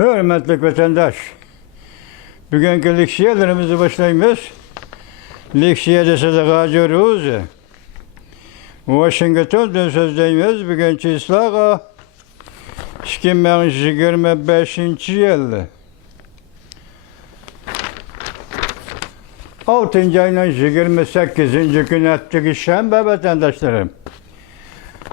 Hürmetli vatandaş, bugünkü leksiyalarımızı başlayımız. Leksiyada sadaka görüyoruz. Washington'dan sözdeyimiz bugünkü islaha 2025 yıl. 6. ayının 28. gün ettik şembe vatandaşlarım.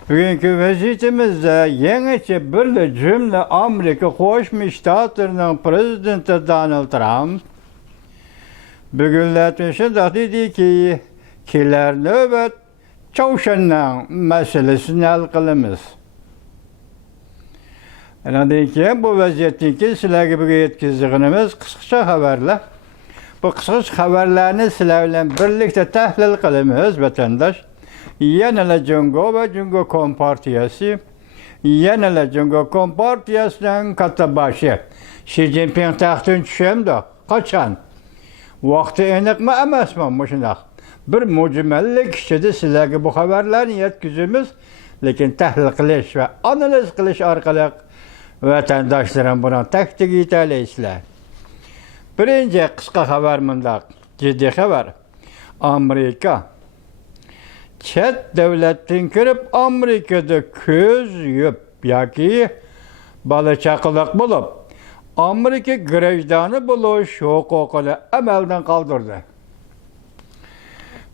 Bugünkü vaziyetimizde yeniçe bir cümle Amerika Koşmuş Ştatlarının prezidenti Donald Trump bugünlerden dedi ki kiler nöbet Çavuşan'ın meselesini hal kılımız. Yani ki bu vaziyetteki sizlerge bir yetkizdiğimiz kısaca haberler. Bu kısaca haberlerini sizlerle birlikte tahlil kılımız vatandaş. Yenile Cungo ve Cungo Kompartiyası, Yenile Cungo Kompartiyası'nın katabaşı. Xi Jinping tahtın düşemdi. Kaçan? Vakti enik mi emes mi? Muşunak. Bir mucimellik işçide sizlerge bu haberlerini yetkizimiz. Lekin tahlil kılış ve analiz kılış arkalık vatandaşların buna taktik iteleyizler. Birinci kısa haber mındak, ciddi haber. Amerika Çet devletin kirip Amerika'da köz yiyip yaki balıçakılık bulup Amerika grejdanı buluş hukukunu emelden kaldırdı.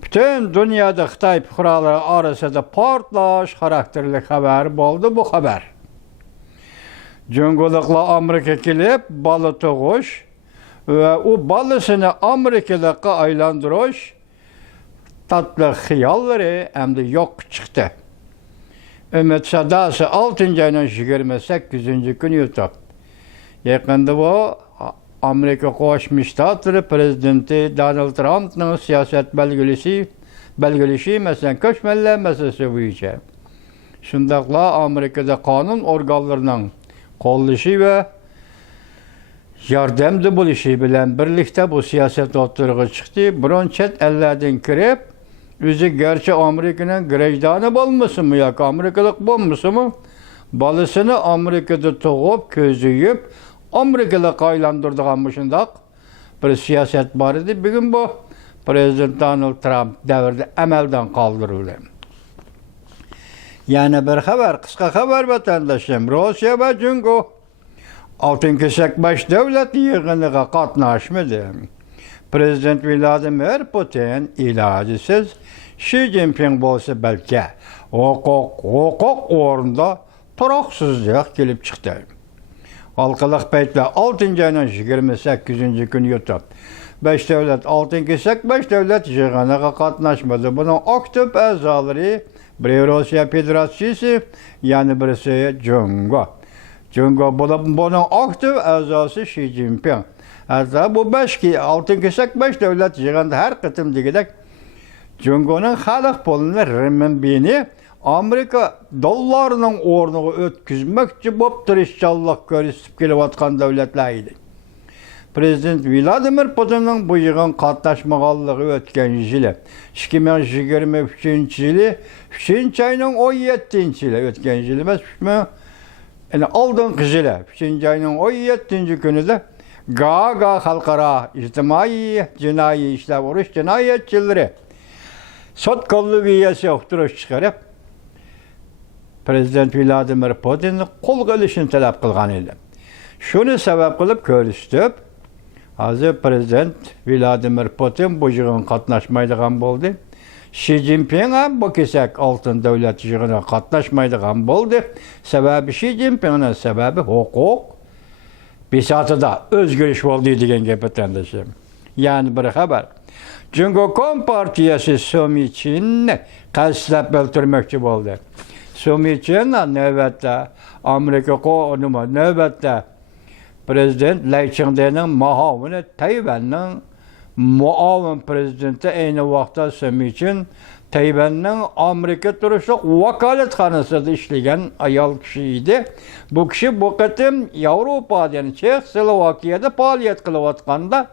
Bütün dünyada Xitay fuqaroları arasında portlaş karakterli haber oldu bu haber. Cungulukla Amerika kilip balı tuğuş ve o balısını Amerikalık'a aylandırış tatlı hıyalları hem de yok çıktı. Ümit Sadası 6. ayının 28. günü YouTube. Yakında bu Amerika Koşmuş Ştatları Prezidenti Donald Trump'ın siyaset belgelişi mesela köçmeler meselesi bu işe. Şundakla Amerika'da kanun organlarının kollaşı ve yardımcı buluşu bilen birlikte bu siyaset oturuğa çıktı. Buron çet ellerden kirip özü gerçi Amerika'nın grejdanı bulmasın mı ya? Amerikalık bulmasın mı? Balısını Amerika'da tuğup, közüyüp, Amerikalık aylandırdığanmışındak bir siyaset var idi. Bugün bu Prezident Donald Trump devirde emelden kaldırıldı. Yani bir haber, kısa haber vatandaşım. Rusya ve Cungo 6.85 devlet yığınlığa katnaşmadı. Prezident Vladimir Putin ilacısız Xi Jinping olsa belki hukuk orunda turaksızlık gelip çıktı. Halkalık beytle 6. ayının 28. günü YouTube. 5 devlet, 6.85 devlet yığınlığa katnaşmadı. Bunun aktif azaları biri Rusya Federasyonu yani birisi Cungo. Cungo bunun aktif azası Xi Jinping. Hatta bu 6.85 devlet yığında her kıtım digidek Cungo'nun halk pulunu renminbini Amerika dollarının ornuğu ötküzmekçi boptur inşallah görüşüp gelivatkan devletleriydi. Prezident Vladimir Putin'in bu yığın katlaşmağallığı ötken yılı 2023 yılı 3. ayının 17. yılı ötken yılı yani aldığın kızıyla 3. ayının 17. günü de Gaga Halkara İctimai Cinayi İşler Oruç Cinayetçileri Sot kollu üyesi oturuş çıkarıp Prezident Vladimir Putin'in kol gelişini talep kılgan idi. Şunu sebep kılıp görüştüp hazır Prezident Vladimir Putin bu yığın katnaşmaydıgan oldu. Xi Jinping'e bu kesek altın devlet yığına katnaşmaydıgan oldu. Sebebi Xi Jinping'in sebebi hukuk bisatıda özgürlük oldu degan gap vatandaşım. Yani bir haber. Cungo Kompartiyası Somiçinni qaslab o'ltirmoqchi bo'ldi. Somiçin navbatda Amerika qonuni navbatda Prezident Lai Ching-te'ning muavini Tayvanning muavin prezidenti ayni vaqtda Somiçin Tayvanning Amerika turishliq vakolatxonasida ishlagan ayol kishi edi. Bu kishi bu qatim Yevropada, ya'ni Chexoslovakiyada faoliyat qilayotganda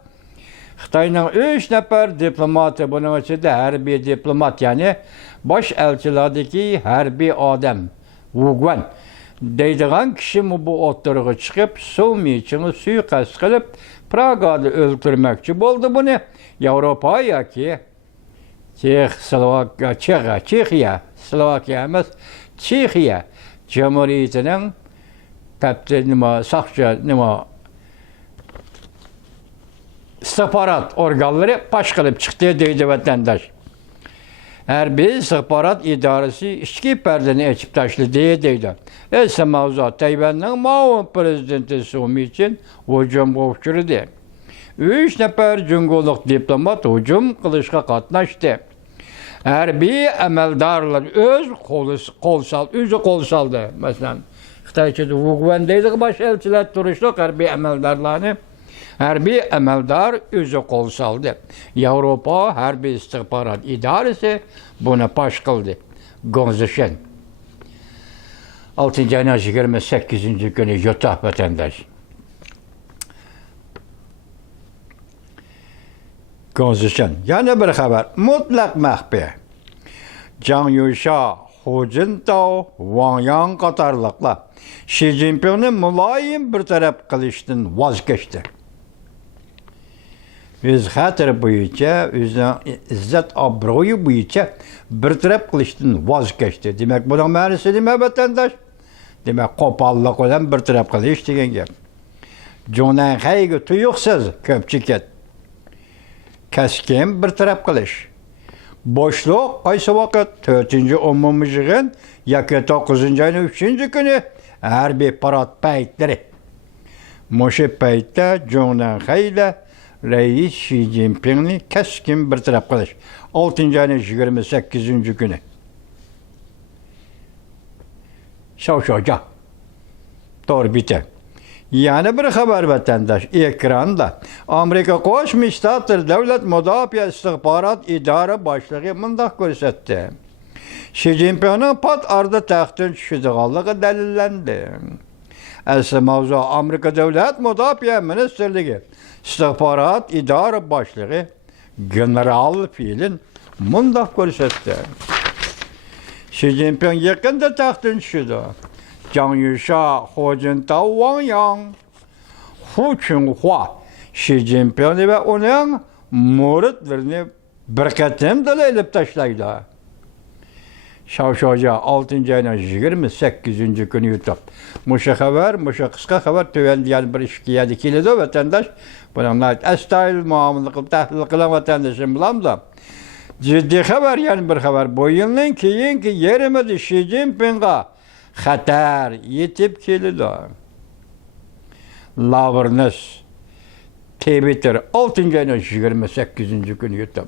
Xitoyning 3 nafar diplomati, buning ichida harbiy diplomat, ya'ni bosh elchilardagi harbiy odam, Wu Guan deydigan kişi bu oturuğa çıkıp Sumiçini suikast kılıp Praga'da öldürmekçi oldu bunu. Avrupa ya ki Çexiya, Slovakya emas, Çexiya Cumhuriyeti'nin sakça istihbarat organları baş kılıp çıktı deydi vatandaş. Hərbi istihbarat idarəsi içki pərdəni açıb taşlı deydi. Ese mavzuat Tayvan'ın Mao prezidenti Sumiçin hücum qovuşturdu. 3 nəfər cüngoluq diplomat hücum qılışqa qatnaşdı. Hərbi əməldarlar özü qol saldı. Məsələn, Xitayçıda Wuguandaydı baş elçilər turuşluq hərbi əməldarlarını. Hərbi əməldar özü qol saldı. Avropa hərbi istihbarat idarəsi buna baş qıldı. Gonzişen. 6. ayın 28. günü Yutah vətəndaş. Gonzişen. Yani bir xəbər. Mutlaq məxfi. Zhang Yuxia, Hu Jintao, Wang Yang qatarlıqlar Xi Jinping'in mülayim bir tərəf qilishdən vazgeçdi. Öz xətiri boyunca, özünün izzət abroyu boyunca bir tərəf qilishdən vazgeçdi. Demək, bunun mənisi demə vətəndaş? Demək, qopallıq olan bir tərəf qilish degan gap. Jonan xəygi tuyuqsuz köpçük et. Kəskin bir tərəf qilish. Boşluq qaysı vaqt 4-cü umumi yığın yoki 9-cı ayın 3-cü günü hərbi parad paytları. Moşu paytda Jonan xəylə Reis Xi Jinping'ni keskin bir taraf qilish. 6. ayın 28. günü. Şavşoca. Doğru biter. Yani bir haber vatandaş ekranda Amerika Qo'shma Shtatlar Davlat Mudofaa istihbarat idora boshlig'i mundaq ko'rsatdi. Xi Jinping'ning pat arda taxtdan tushadiganligi dalillandi. Asli mavzu Amerika Davlat Mudofaa Ministerligi istihbarat idora boshlig'i general Filin mundaq ko'rsatdi. Xi Jinping yaqinda taxtdan tushdi. Zhang Yuxia, Hu Jintao, Wang Yang, Hu Qinghua, Xi Jinping ve onun muridlerini bir qatim dalaylıp taşlaydı. Şavşoca 6. ayın 28. günü YouTube. Muşa xabar, muşa qısqa xabar tüvendiyen bir işkiyedi kilidi vatandaş. Bununla estayil muamele qılıp tahlil kılan vatandaşım bulamda. Ciddi xabar yani bir xabar. Bu yılın keyinki yerimedi Xi Jinping'a xatar yetip keldi. Lavrnes Twitter 6. ayın 28. günü YouTube.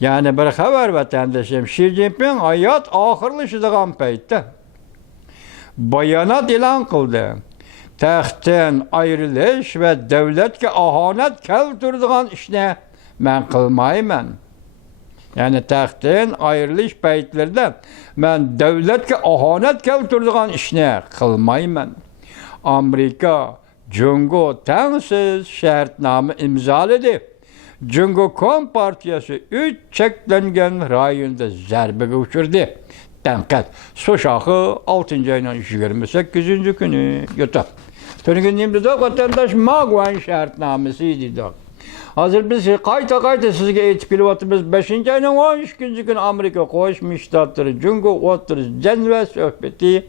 Yani bir xabar vatandaşım Xi Jinping hayat ahırlaşıdığan paytda bayanat e'lon qildi. Taxtdan ayrilish ve devletke ahanet keltirdigan ishni men qilmayman. Yani taxtdan ayrilish paytlarida men devletke ahanet keltirdigan ishni qilmayman. Amerika Jungo tengsiz shartnoma imzoladi. Jungo Kompartiyasi 3 cheklangan rayonda zarbaga uchirdi. Tanqid. So'shağı 6. ayın 28. günü YouTube. Tönügünlüğümde de vatandaş Magwan şartnamesi idi. Hazır biz qayta sizge eğitip kilovatımız 5. ayın 12. günü Amerika Qo'shma Shtatlar Jungo O'tirish Cenve sohbeti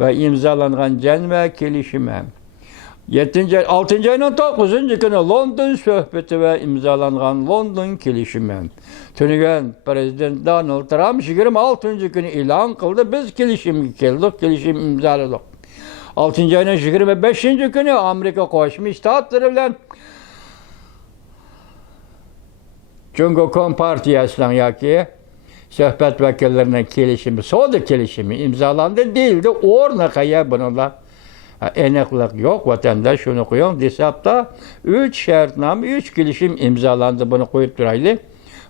ve imzalangan Cenve kelişimi. 6. ayın 9. günü London sohbeti ve imzalangan London kelişimi. Tönügen Prezident Donald Trump 26. günü ilan kıldı. Biz kelişimge keldik, kelişim imzaladık. 6. ayın 25. günü Amerika Qo'shma Shtatlar bilan Jungo Kompartiyasining yoki sohbat vakillarining kelishimi, savdo kelishimi imzolandı değildi. O'rnaqa bunlar aniqlik yo'q. Vatandaş shuni qo'ying desapda 3 shartnoma, 3 kelishim imzolandı. Buni qo'yib turaylik.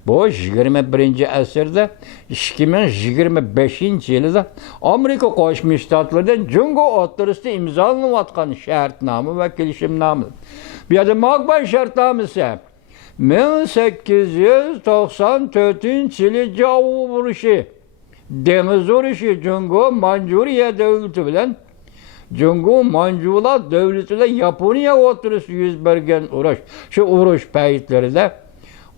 Bu 21. asrda 2025 yilida Amerika Qo'shma Shtatlarida Jungo o'rtasida imzolanayotgan shartnoma va kelishimnoma. Bu yerda Magwan shartnomasi 1894 yılı Javu vuruşu deniz uruşu Cungo Manjuriya devleti bilen Cungo Manjula devletiyle Yaponiya oturusu yüz bergen uruş. Şu uruş payitlerinde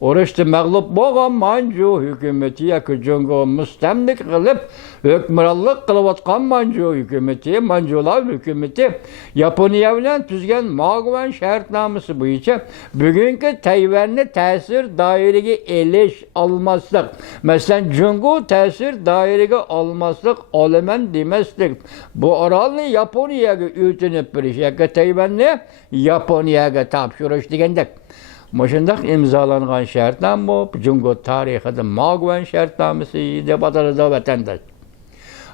urushda mag'lub bo'lgan Manju hukumati yoki Jungo mustamlik qilib hukmronlik qilayotgan Manju hukumati, Manjular hukumati Yaponiya bilan tuzgan Mogvan shartnomasi bo'yicha bugungi Tayvanni ta'sir doiraga elish olmaslik, masalan Jungo ta'sir doiraga olmaslik, olaman demaslik, bu orolni Yaponiyaga o'tinib berish yoki Tayvanni Yaponiyaga topshirish degandek. Moşundaq imzalanğan şərtnamə Cungo tarixində Mogvan şərtnaməsi deb atalır vətəndaş.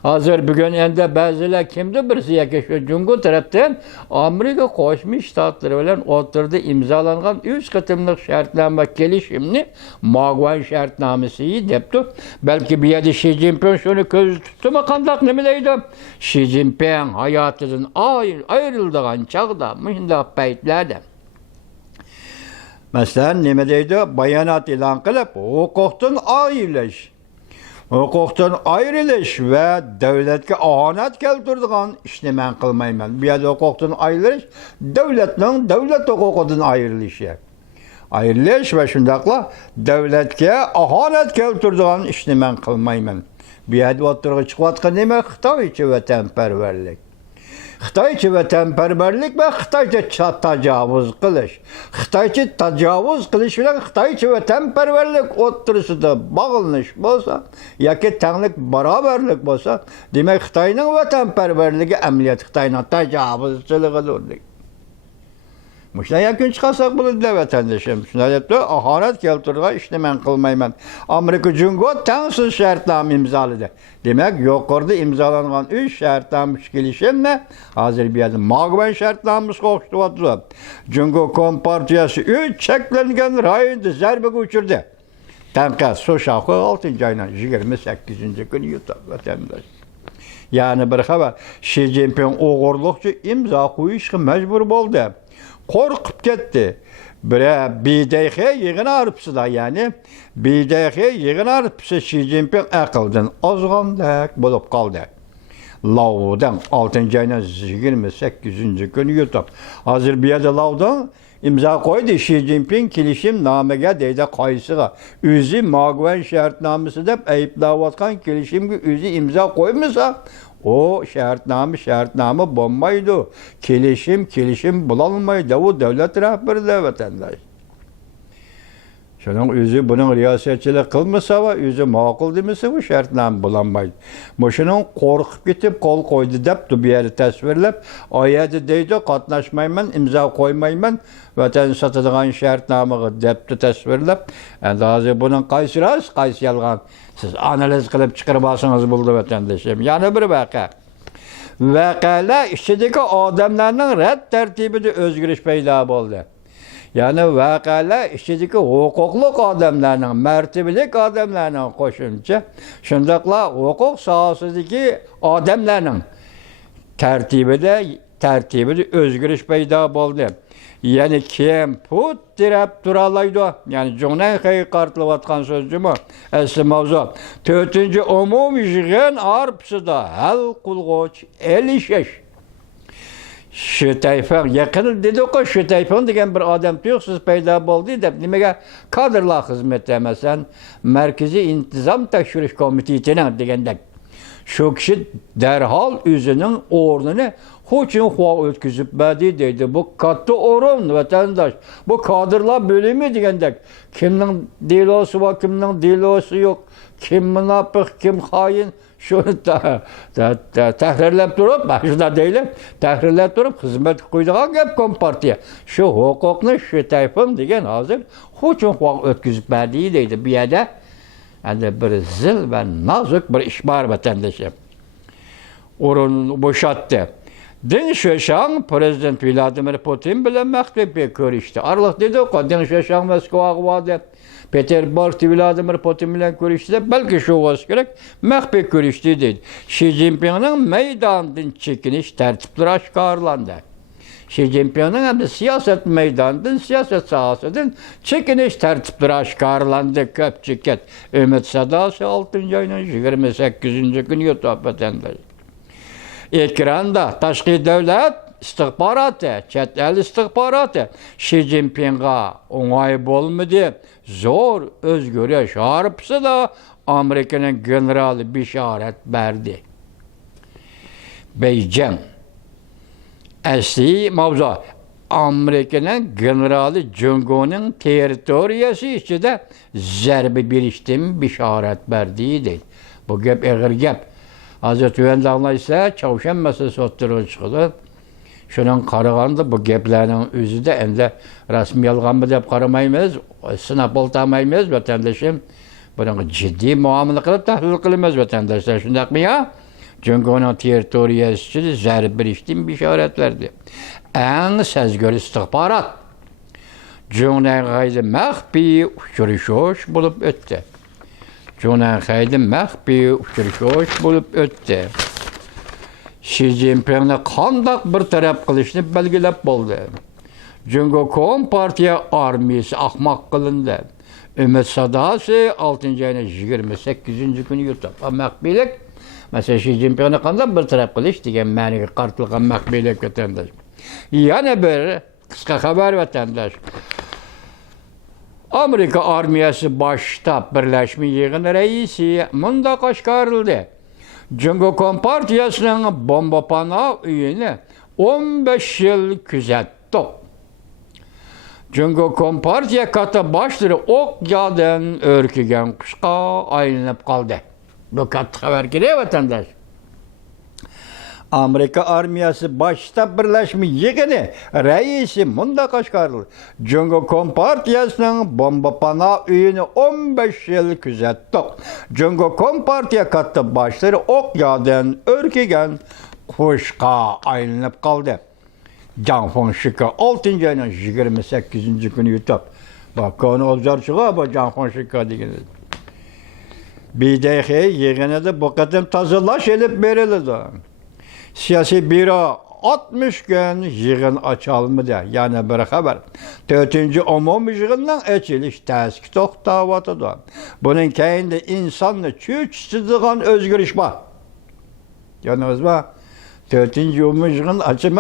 Hazır bugün endi bəzilə kimdir birisi yoki şu Cungo tərəfdən Amerika Qoşmuş Ştatları bilan oturdu imzalanğan 3 qatımlıq şərtnamə kelişimni Mogvan şərtnaməsi debdi. Bəlkə bir yerdə Xi Jinping şunu göz tutma qandaq nima deydi? Xi Jinping hayotidan ayrıldığan çağda mühindaq paytlarda Məsələn, nə deydi? Bayanat elan qılıb, hüquqdan ayrılış və dövlətə ahanət keltirdiğən işni mən qılmayman. Bu yerdə hüquqdan ayrılış, dövlət hüququndan ayrılışı. Ayrılış və şundaqla dövlətə ahanət keltirdiğən işni mən qılmayman. Bu yerdə oturğa çıxıyatqan nəmə Xitayçı vətənpərvərlik. Xitayçı vətənpərvərlik və Xitayçı təcavüz qilish. Xitayçı təcavüz qilish bilan Xitayçı vətənpərvərlik o'tirisida bağlanış bo'lsa, yoki tenglik barobarlik bo'lsa, demak Xitoyning vətənpərvərligi əməliyyat Xitoyning təcavüzçiligidir. Müştə yakın çıxasak bunu da vətəndaşım. Şuna deyib də, ahanət keltirdiğən işni mən qılmayman. Amerika Cungo tənsiz şərtnamə imzaladı. Demək, yuqorida imzalanğan 3 şərtnamə kelişimlə hazır bir yerdə Mogvan şərtnaməsi qoşuldu. Cungo Kompartiyası 3 çeklenген rayonda zərbəyə uçurdu. Tənqəd Soşaxı 6-cı ayın 28-ci günü yutar vətəndaş. Yəni bir xəbər, Xi Jinping oğurluqçu imza qoyuşqa məcbur oldu. Korkup gitti. Bideyhe yığın arıpsı da yani. Bideyhe yığın arıpsı Xi Jinping akıldan azğandak bulup kaldı. Lavdan 6-cı ayın 28-ci günü yutup. Hazır bir yerde Lavdan imza koydu Xi Jinping kelişim namıga deydi qayısıga. Özü Mogvan şərtnaməsi deb ayıplayotgan kelişimga özü imza koymasa o şərtnamə bulmaydı. Kelişim bulalmaydı. O devlet rəhbəri də vətəndaş. Şunun özü bunun riyasetçilik kılmasa ve özü makul demesi bu şərtnamə bulanmaydı. Şunun korkup gitip kol koydu dep bir yeri təsvirlep ayeti deydi katlaşmayman, imza koymayman vətən satıdığan şərtnaməyi depti təsvirlep. Yani hazır bunun qaysı rast, qaysı yalğan. Siz analiz kılıp çıkarmasınız buldu vətəndaşım. Yani bir vaka. Vakala işçideki adamlarının red tertibinde özgürlük peyda oldu. Yani vakala işçideki hukukluk adamlarının, mertebelik adamlarının koşunca, şundakla hukuk sahasındaki adamlarının tertibinde özgürlük peyda oldu. Yani kim put direp duralaydı. Yani Cunay kartlıvatkan sözcü mü? Esli mavzu. 4. umum yığın arpsıda hal kulgoç elişeş. Şüteyfen yakın dedi ki Şüteyfen degen bir adam diyorsunuz peyda oldu deyip nimege kadrla hizmet demesen Merkezi İntizam Tekşiriş Komitesi'nin degendek. Şu kişi derhal özünün ornunu Hoçun hua ötküzüp bədi deydi. Bu katı orun vətəndaş. Bu kadrlar bölümü degendek. Kimnin delosu var, kimnin delosu yok. Kim münafık, kim hain. Şunu tahrirlep durup, ben şuna değilim. Tahrirlep durup hizmet koyduğun hep Kompartiya. Şu hukukunu şu tayfın degen hazır. Hoçun hua ötküzüp bədi deydi. Bir yerde yani bir zil ve nazik bir işbar vətəndaşım. Orunu boşalttı. Deng Xuexiang Prezident Vladimir Putin bilen məktəbə görüşdü. Aralıq dedi ki, Deng Xuexiang Moskvaga vardı. Peterburg'da Vladimir Putin bilen görüşdü. Belki şu olsa gerek, məktəbə görüşdü dedi. Xi Jinping'in meydandan çekiniş tertipleri aşkarlandı. Xi Jinping'in hem de siyaset meydanından, siyaset sahasından çekiniş tertipleri aşkarlandı köpçüket. Ümit Sadası 6. ayının 28. günü YouTube vatandaş. Ekranda taşqi devlet istihbaratı, chet el istihbaratı Xi Jinping'e oңай bolmadı. Zor özgürlüş harpsı da Amerika'nın generali bişaret verdi. Beijing asli mavzu Amerika'nın generali Jungo'nun teritoriyası içinde zerbe biriştim bişaret verdiğiydi. Bu gep eğer gep. Hazır tüvendağına ise Çavuşan meselesi oturuyor çıkılır. Şunun qaraganda bu geplerinin özü de endi rasmi yalğan mı dep qaramaymiz, sınap oltamaymiz vatandaşım. Bunun ciddi muamele qılıp tahlil qılmaz vatandaşlar. Şundaq mı ya? Çünkü onun teritoriyası zerb biriştim bişaret verdi. En sezgör istihbarat. Cünen gaydi məxbi uçuruşuş bulup öttü. Cünen gaydi məxbi uçuruşuş bulup öttü. Xi Jinping'ni qandaq bir taraf qilishni belgilab bo'ldi. Jungo Kompartiya armiyasi ahmoq qilindi. Ümit Sadasi 6. ayının 28. günü YouTube. Məxbilik, mesela Xi Jinping'ni qandaq bir taraf qilish degan ma'noga qartilgan məxbilik vatandaş. Yana bir qisqa xabar vatandaş. Amerika armiyasi bosh shtab birlashma yig'ini raisi mundaq oshkorildi. Jungo Kompartiyasının bombapana üyeni 15 yıl küzetti. Jungo Kompartiya katı başları ok yağdan örkügen kuşka aylanıp kaldı. Bu katı haber geliyor vatandaş. Amerika armiyası başta birleşme yig'ini reisi munda kaşkarlı. Jungo Kompartiyasının bombapana üyeni 15 yıl küzetti. Jungo Kompartiya katı başları ok yağdan örkügen kuşka aylanıp kaldı. Jiang Fengshike 6. ayının 28. günü YouTube. Bak onu olcar çığa bu Jiang Fengshike degeniz. BDH yig'ini de bu kadar tazılaş edip verildi. Siyasi büro 60 gün yığın açılmadı. Yani bir haber. 4. umum yığından açılış təski toxtavatıdır. Bunun keyinde insanla çüçsüdüğün özgürlüş var. Yalnız var. 4. umum yığın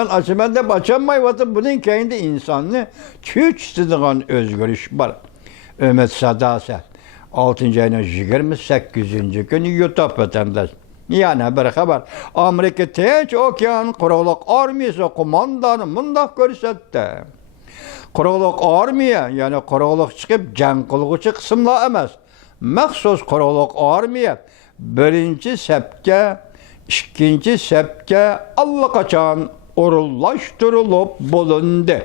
açımen de açamayvatı. Bunun keyinde insanla çüçsüdüğün özgürlüş var. Ümit Sadası 6. ayının 28. günü YouTube vatandaş. Yani bir haber. Amerika Tinç Okyan Qurolaq Armiyasi qo'mondoni mundaq ko'rsatdi. Qurolaq armiya, yani qurolaq chiqib jang qilguvchi qismlar emas. Maxsus qurolaq armiya 1. sepga, 2. sepga allaqachon o'rinlashtirilib bo'lindi.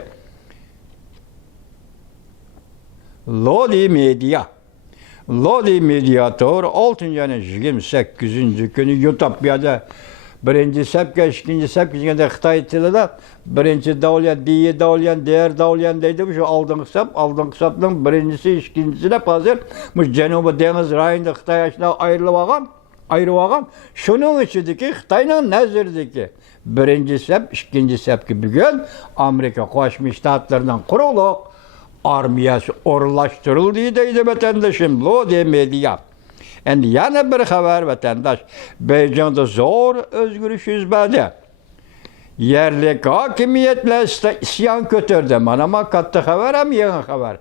Lodi Media Lodi Mediator 6. ayının 28. günü YouTube'da 1. sepka, 2. sepka Xitay tilida 1. davlat, diye davlat, diğer davlat deydi. Şu aldığın hesapның 1'si, 2'si de hazır. Bu Cenubi Deniz rayonunda Xitay yaşına ayrılıp algan. Şunun içindeki Xitay'ın nezirdeki 1. sep, 2. sepki bugün Amerika Qo'shma Shtatlarından quruluq armiyası orlaştırıldı deydi vatandaşım. Lodi Media. Endi yana bir haber vatandaş. Beijing'de zor özgürlüş yüzbedi. Yerlik hakimiyetle isyan kötürdü. Manama kattı haber hem yeni haber.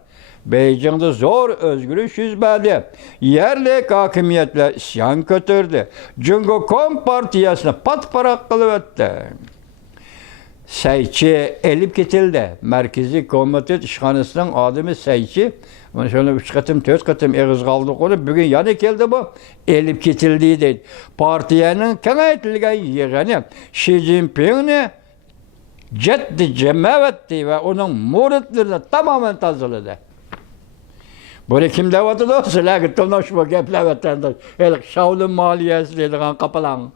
Beijing'de zor özgürlüş yüzbedi. Yerlik hakimiyetle isyan kötürdü. Jungo Kompartiyasını patparak kılıvetti. Sayçı elip ketildi. Merkezi Komitet İşhanısının adımı Sayçı. Ben şöyle 3 katım, 4 katım eğiz kaldı onu. Bugün yana geldi bu. Elip ketildi dedi. Partiyanın kanayetilgen yığını Xi Jinping'ni ciddi cemavetti ve onun muritlerini tamamen tazıladı. Bunu kim devatı da olsa lakin tonaşma gepler vatandaş. Elik Şavlın maliyesi dediğin kapılan.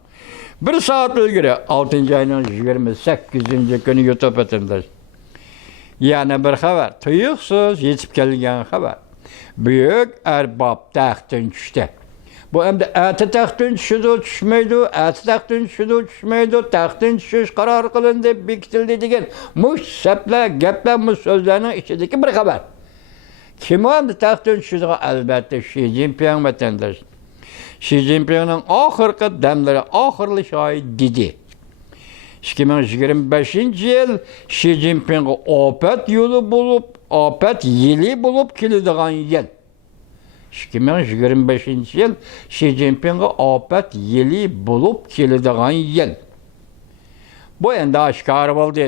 Bir saat ilgili 6. ayının 28. günü YouTube vatandaş. Yani bir haber, tuyuqsuz yetip kelgen haber. Büyük erbab taxtdan düştü. Bu hem de eti taxtın düşüdü, düşmeydi, eti taxtın düşüdü, düşmeydi, taxtın düşüş karar kılındı, bekitildi degen muş sepler, gepler, muş sözlerinin içindeki bir haber. Kim o hem de taxtın düşüdü? Elbette Xi Jinping vatandaş. Xi Jinping'in ahırkı demleri, ahırlı şahit dedi. 2025 yıl Xi Jinping afet yolu bulup, afet yılı bulup kilidegen yıl. 2025 yıl Xi Jinping afet yılı bulup kilidegen yıl. Bu endi aşikar oldu.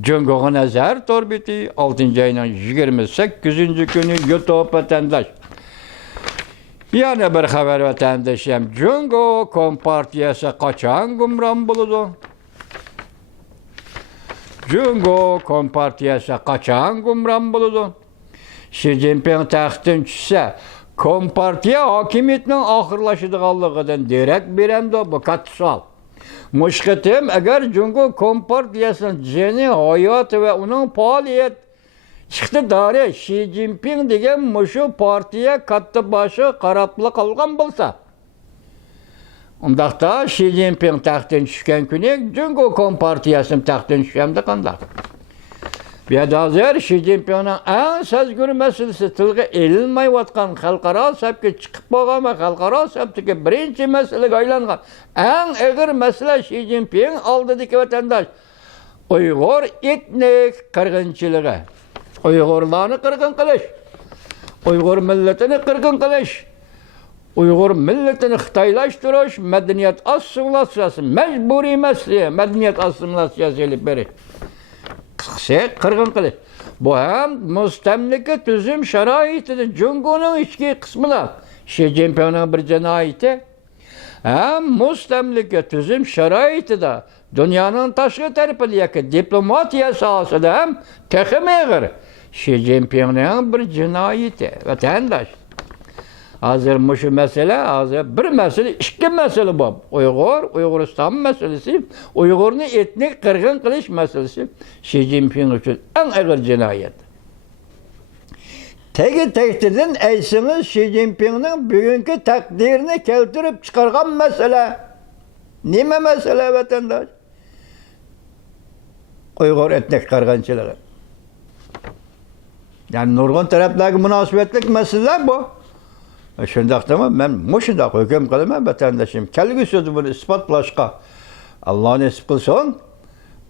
Cungo'nun ezer torbiti 6. ayının 28. günü YouTube vatandaş. Yana bir haber vatandaşım. Cungo Kompartiyası kaçan gumran buludu? Cungo Kompartiyası kaçan gumran buludu? Xi Jinping taxtın düşse Kompartiya hakimiyetinin ahırlaşıdığallıqıdan derek biremde bu kat sual. Muşkitim eğer Cungo Kompartiyasının ceni, hayatı ve onun faaliyet iqtidarı Xi Jinping degen muşu partiye kattı başı qaraplı kalgan bolsa. Ondaqda Xi Jinping taxtın düşken günü Cungo Kompartiyasının taxtın düşkemdi qandaq. Bir de hazır Xi Jinping'in en sezgür meselesi tılgı elinmey vatkan halkara sepki çıkıp boğan ve halkara septiki birinci mesele aylangan en ağır mesele Xi Jinping aldığındaki vatandaş Uygur etnik kırgınçılığı. Uygurlarını kırgın kılış. Uygur milletini kırgın kılış. Uygur milletini Xitaylaştırış, medeniyet asimilasyası, mecburi mesleği, medeniyet asimilasyası ile beri. Kısa kırgın kılış. Bu hem müstemlike tüzüm şeraitidir. Cungo'nun içki kısmına Xi Jinping'in bir cinayeti. Hem müstemlike tüzüm şeraiti de dünyanın taşı terpiliyeki diplomatiya sahası da hem tekim eğir. Xi Jinping'in bir cinayeti. Vatandaş. Hazır muşu mesele, hazır bir mesele, iki mesele bu. Uyguristan meselesi, Uygur'unu etnik kırgın kılış meselesi Xi Jinping için en ağır cinayet. Teki tehdidin eysiniz Xi Jinping'in bugünkü takdirini keltirip çıkargan mesele. Nime mesele vatandaş? Uygur etnik kırgınçılığı. Yani nurgun tarafdaki münasebetlik mesele bu. Şundaq demem, ben muşundaq hüküm kılmam vatandaşım. Kelgüsüdür bunu ispatlaşqa. Allah nasip kılsın.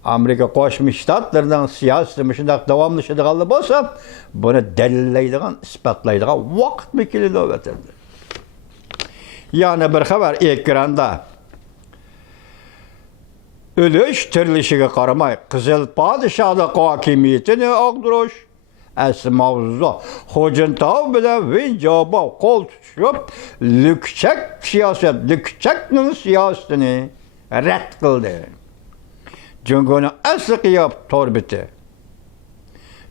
Amerika Qo'shma Shtatlardan siyosati shundaq davomlashadiganlar bo'lsa, buni dalillaydigan, isbotlaydigan vaqt keldi vatandaş. Yana bir xabar ekranda. Ölüş tirilishiga qaramay, Qizil Podshohlik hokimiyatini og'dirish asli mavzu. Xo'jantov bilan Vinjobov qo'l tutishib, lukchak siyosat, lukchakning siyosatini rad qildi. Cungo'nun asli qiyop torbiti.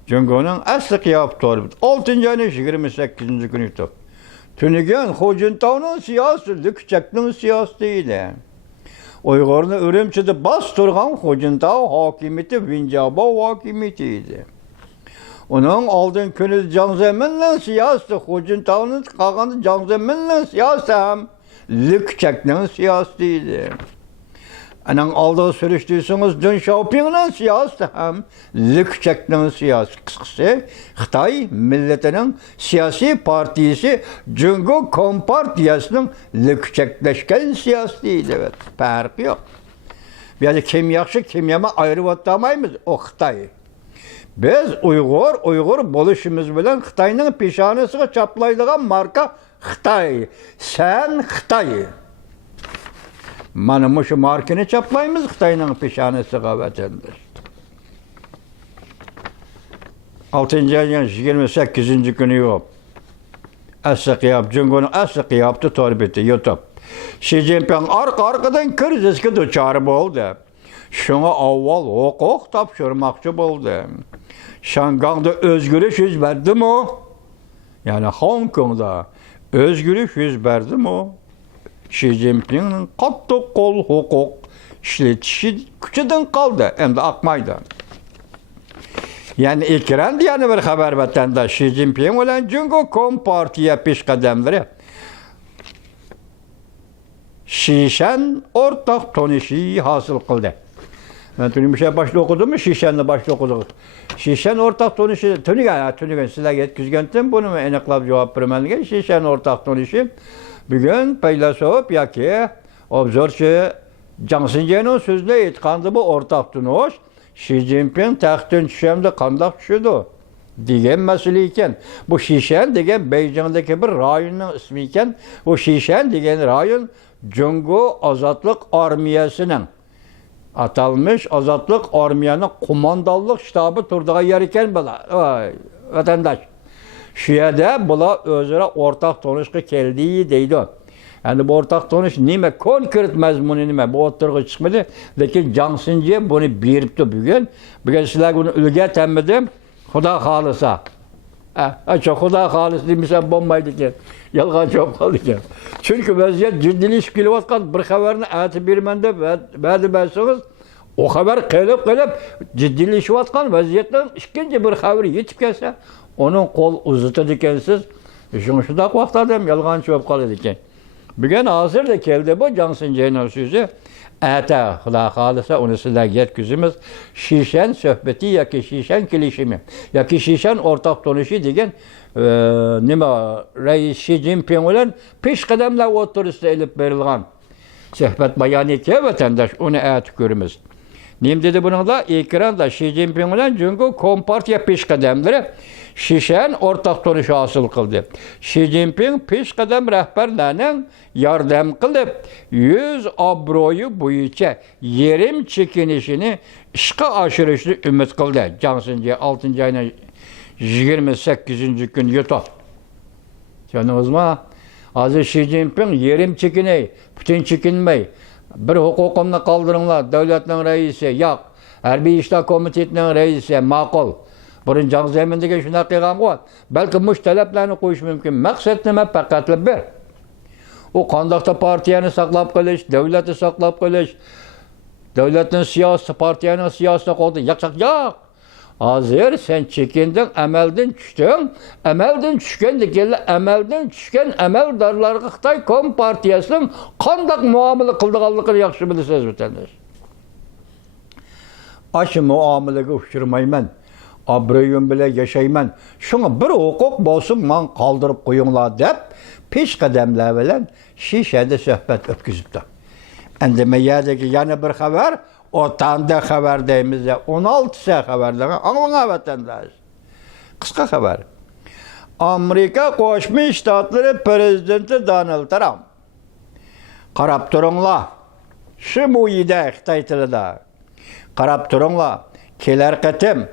Cungo'nun asli qiyop torbiti. 6. ayının 28. günü YouTube. Tunigan Xo'jantovning siyosati, lukchakning siyosati edi. Uyg'urni Urumchida bas turgan Xo'jantov hokimiyati Vinjobov hokimiyati edi. Onun oldin Könül Canzemin'le siyaseti, Xo'jantovning qolganda Canzemin'le siyaseti ham lukchakning siyosatiydi. Anan aldığı sürüştüyseniz Deng Xiaoping'in siyaseti ham lükçeknin siyaseti. Kısıkçası Xitay milletinin siyasi partisi Cungo Kompartiyasının lükçekleşken siyasetiydi. Evet, farkı yok. Yani kim yaxşı kim yama ayrı atamayız o Xitay. Biz Uygur buluşumuz bilen Xitay'nın pişanısını çaplaydıgan marka Xitay. Sen Xitay. Mana şu markini çaplayımız Xitay'nın pişanesi vatandaş. 6. ayın 28. günü yok. Aslı qiyap, Cungo'nun aslı qiyaptı torbeti YouTube. Xi Jinping arkadan krizisке duçarı oldu. Şuna avval hukuk tapşırmakçı oldu. Şangang'da özgürlük yüz verdi mi? Yani Hong Kong'da özgürlük yüz verdi mi? Xi Jinping'in qattiq qo'l huquq ishlatishi kuchidan qoldi, endi aqmaydi. Yani ekran yana bir xabar vatanda Xi Jinping bilan Cungo Kompartiya peshqadamlari Şişen ortak tonişi hasıl kıldı. Ben tünümüşe başta okudum mu? Şişen'le başta okuduk. Şişen ortak tonişi, tünügen sizler yetkizgentim bunu eneklab cevap vermeligen. Şişen ortak tonişi bugün paylaşıp ya ki obzorçu Cansınce'nin sözüne etkandı bu ortak tunuş. Xi Jinping taxtın düşemde kandak düşüdü. Degen mesele iken. Bu Şişen degen Beycan'daki bir rayonun ismi iken. Bu Şişen degen rayon Cungo Azatlık Armiyasının atalmış Azatlık Armiyanın komandallık ştabı turduğu yer iken bula. Vatandaş. Şiyede bula özüre ortak tonuşku keldiği deydi. Yani bu ortak tonuş nime konkret mezmunu nime bu oturgu çıkmadı. Lakin Cansınca bunu biripti bugün. Bugün sizler bunu ülge temmedim. Xuda halısa. Çok xuda halısı demişsen bombaydı ki. Yalgan çok kaldı ki. Çünkü vaziyet ciddileşip gelivatkan bir haberini ayeti birmende verdirseniz o haber kılıp ciddileşivatkan vaziyetten ikinci bir haberi yetip gelse onun kol uzatı dikensiz. Şunu da vaktadım yalgan çok kaldı diken. Bugün hazır da geldi bu Cansınce'nin sözü. Ata Xuda halısa onu sizler yetkizimiz. Şişen söhbeti ya ki şişen kilişimi. Ya ki şişen ortak tonuşu degen nima Reis Xi Jinping olan peş kademle oturuşta elip verilgan. Söhbet bayan eke vatandaş onu ayet görümüz. Neyim dedi bunun da ekranda Xi Jinping olan çünkü Kompartiya peş kademleri Şişen ortak tonuşu asıl kıldı. Xi Jinping peş kadem rehberlerinin yardım kılıp 100 abroyu boyunca yerim çekinişini işe aşırışını ümit kıldı. Cansınca 6. ayına 28. gün yutu. Canınız mı? Azı Xi Jinping yerim çekiney, bütün çekinmey. Bir hukukumla kaldırınlar, devletin reisi, yok. Harbiy İşler Komitetinin reisi, makul. Burun can zemindeki şuna kıygan koy. Belki muş taleplerini koyuş mümkün. Maksat nime pakatlı bir. O kandakta partiyeni saklap kılış, devleti saklap kılış, devletin siyasi, partiyenin siyasına koydu. Yok. Hazır sen çekindin, emeldin düştün. Emeldin düşken de geldi, emelden düşken emeldarları Xitay Kompartiyasının kandak muamele kıldığanlıkını yakşı bilirsiniz vatandaş. Aşı muamelege uçurmayman. Abrayım bile yaşayman. Şuna bir hukuk bolsun man kaldırıp koyunlar dep peş kademler bilen Şişede söhbet ötküzüptü. Endime yerdeki yana bir haber otanda haber deyimizde 16 haberden anlana vatandaş. Kısa haber. Amerika Koşmuş Ştatları Prezidenti Donald Trump. Qarab turunglar. Şu muyida Xitay tilida. Qarab turunglar. Keler qitim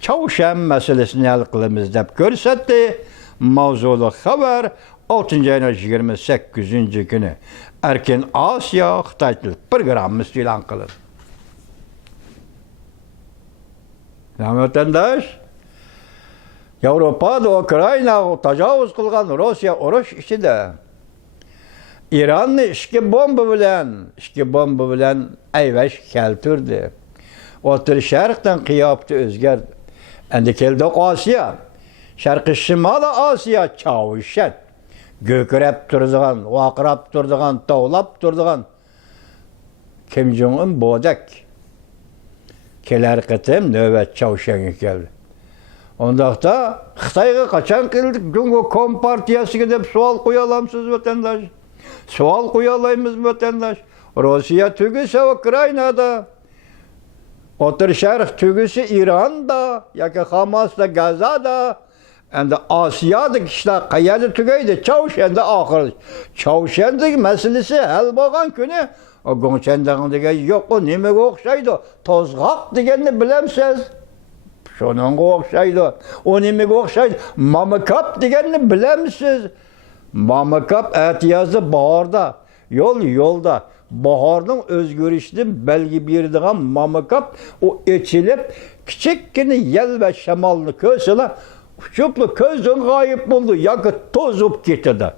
Çavuşan meselesini hal qilamiz deb ko'rsatdi. Mavzuli xabar 6. ayın 28. günü Erkin Asya Xitay tili programmasi e'lon qilindi. Vatandaş, Yevropada Ukrayna tajovuz qilgan Rossiya urush ichida İranni ikki bomba bilan ayvash keltirdi. O'tir sharqdan qiyofati o'zgardi. Endi keldi Asya. Sharqi Shimoliy Asya chavushan. Gökirab turadigan, vaqirab turadigan, tovlab turadigan Kim Jong-un bodak. Keler qitim navbat Chavshanga keldi. Ondaqda Xitoyga qachon keldik? Jungo Kompartiyasiga deb savol qo'ya olamsiz vatandosh? Savol qo'ya olamiz vatandosh. Rossiya tugisi Ukrainada, O'tir Sharq tugisi Ironda yoki Hamasda, Gazada, endi Osiyodagi ishlar qayerda tugaydi? Chavshanda oxiri. Chavshandagi masalasi hal bo'lgan kuni Gongchandag'inga yo'q, u nimaga o'xshaydi? To'zg'oq deganni bilamsiz? Shuningga o'xshaydi. U nimaga o'xshaydi? Mamakop deganni bilamsiz? Mamakop atiyozda bahorda, yo'lda bahorning o'zgarishidan belgi beradigan mamakop u echilib kichikkina yel va shamolni ko'sila uchib ko'zdan g'oyib bo'ldi yoki to'zib ketadi.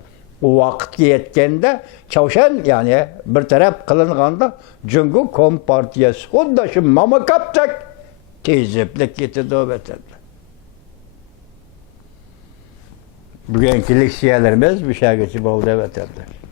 O vaqtga yetganda Chavshan ya'ni bir taraf qilinganda Jungo Kompartiyasi xuddi shu mamakopdek tezib ketadi vatandash. Bugungi leksiyalarimiz bu yergacha bo'ldi vatandash.